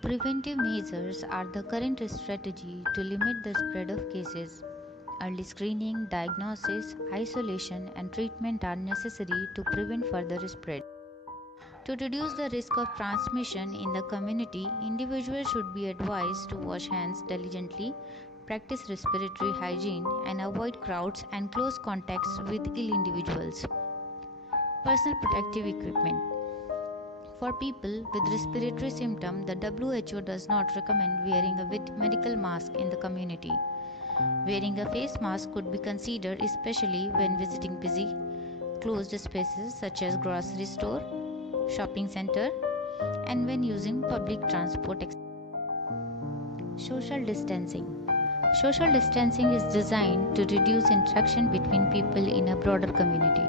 Preventive measures are the current strategy to limit the spread of cases. Early screening, diagnosis, isolation, and treatment are necessary to prevent further spread. To reduce the risk of transmission in the community, individuals should be advised to wash hands diligently, practice respiratory hygiene, and avoid crowds and close contacts with ill individuals. Personal protective equipment. For people with respiratory symptoms, the WHO does not recommend wearing a medical mask in the community. Wearing a face mask could be considered especially when visiting busy, closed spaces such as grocery store, shopping center, and when using public transport. Social distancing. Social distancing is designed to reduce interaction between people in a broader community.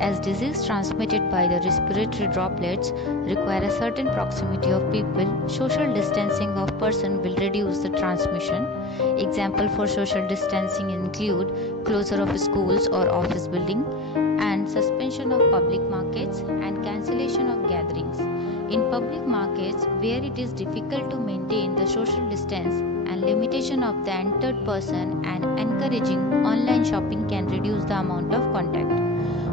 As disease transmitted by the respiratory droplets require a certain proximity of people, social distancing of person will reduce the transmission. Example for social distancing include closure of schools or office building and suspension of public markets and cancellation of gatherings. In public markets where it is difficult to maintain the social distance and limitation of the entered person and encouraging online shopping can reduce the amount of contact.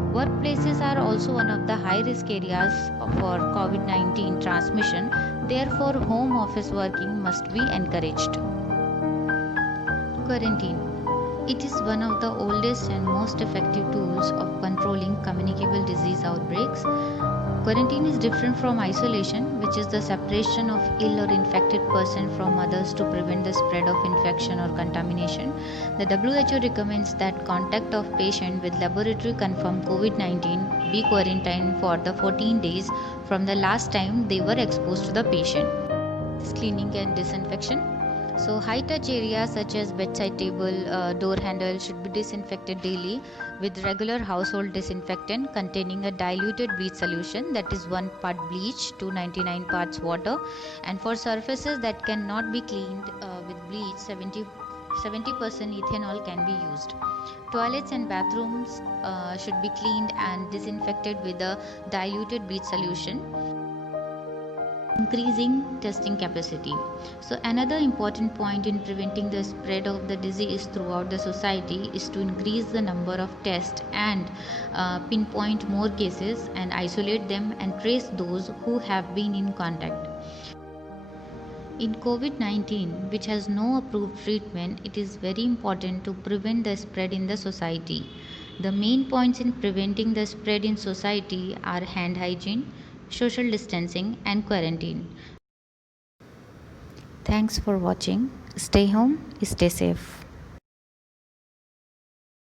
Workplaces are also one of the high risk areas for COVID-19 transmission, therefore, home office working must be encouraged. Quarantine. It is one of the oldest and most effective tools of controlling communicable disease outbreaks. Quarantine is different from isolation, which is the separation of ill or infected person from others to prevent the spread of infection or contamination. The WHO recommends that contact of patient with laboratory confirmed COVID-19 be quarantined for the 14 days from the last time they were exposed to the patient. Cleaning and disinfection. So high touch areas such as bedside table, door handle should be disinfected daily with regular household disinfectant containing a diluted bleach solution, that is 1 part bleach to 99 parts water, and for surfaces that cannot be cleaned with bleach, 70% ethanol can be used. Toilets and bathrooms should be cleaned and disinfected with a diluted bleach solution. Increasing testing capacity. So another important point in preventing the spread of the disease throughout the society is to increase the number of tests and pinpoint more cases and isolate them and trace those who have been in contact. In COVID-19, which has no approved treatment, it is very important to prevent the spread in the society. The main points in preventing the spread in society are hand hygiene, social distancing, and quarantine. Thanks for watching. Stay home, stay safe.